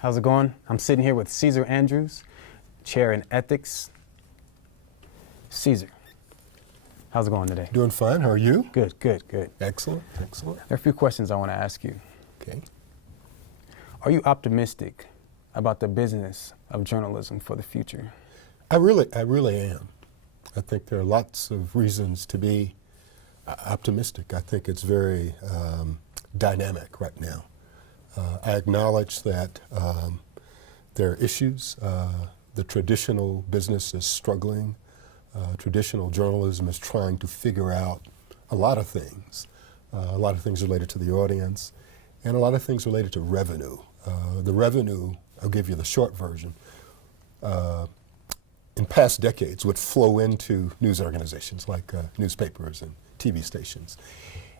How's it going? I'm sitting here with Caesar Andrews, chair in ethics. Caesar, how's it going today? Doing fine. How are you? Good, good, good. Excellent, excellent. There are a few questions I want to ask you. Okay. Are you optimistic about the business of journalism for the future? I really am. I think there are lots of reasons to be optimistic. I think it's very dynamic right now. I acknowledge that there are issues. The traditional business is struggling. Traditional journalism is trying to figure out a lot of things related to the audience, and a lot of things related to revenue. The revenue, I'll give you the short version, in past decades would flow into news organizations like newspapers and TV stations.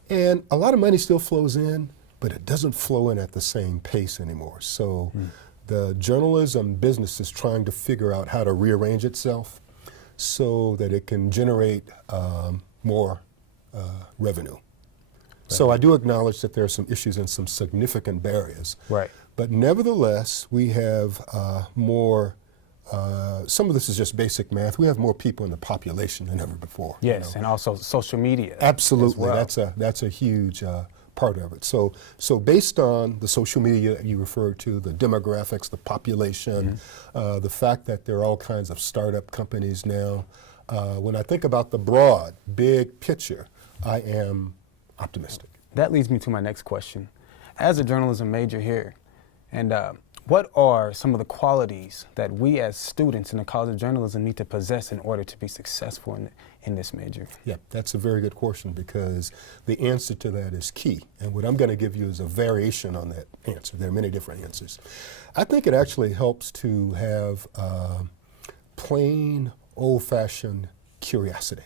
And a lot of money still flows in, but it doesn't flow in at the same pace anymore. So the journalism business is trying to figure out how to rearrange itself so that it can generate more revenue. Right. So I do acknowledge that there are some issues and some significant barriers. Right. But nevertheless, we have more, some of this is just basic math, we have more people in the population than ever before. Yes, you know? and also social media. Absolutely, as well. that's a huge part of it. So based on the social media that you referred to, the demographics, the population, the fact that there are all kinds of startup companies now, when I think about the broad, big picture, I am optimistic. That leads me to my next question. As a journalism major here, and what are some of the qualities that we as students in the College of Journalism need to possess in order to be successful in this major? Yeah, that's a very good question, because the answer to that is key. And what I'm going to give you is a variation on that answer. There are many different answers. I think it actually helps to have plain, old-fashioned curiosity.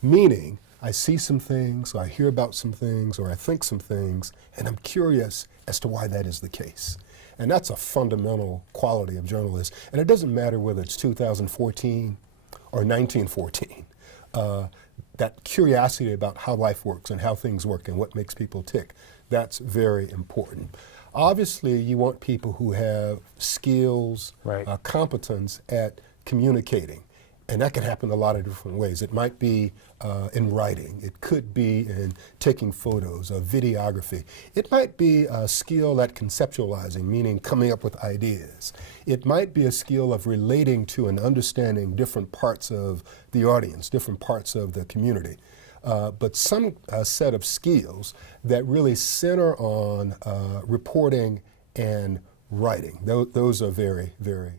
Meaning, I see some things, or I hear about some things, or I think some things, and I'm curious as to why that is the case. And that's a fundamental quality of journalists. And it doesn't matter whether it's 2014 or 1914. That curiosity about how life works and how things work and what makes people tick, that's very important. Obviously, you want people who have skills, right, competence at communicating. And that can happen a lot of different ways. It might be in writing. It could be in taking photos or videography. It might be a skill at conceptualizing, meaning coming up with ideas. It might be a skill of relating to and understanding different parts of the audience, different parts of the community. But some set of skills that really center on reporting and writing. Those are very, very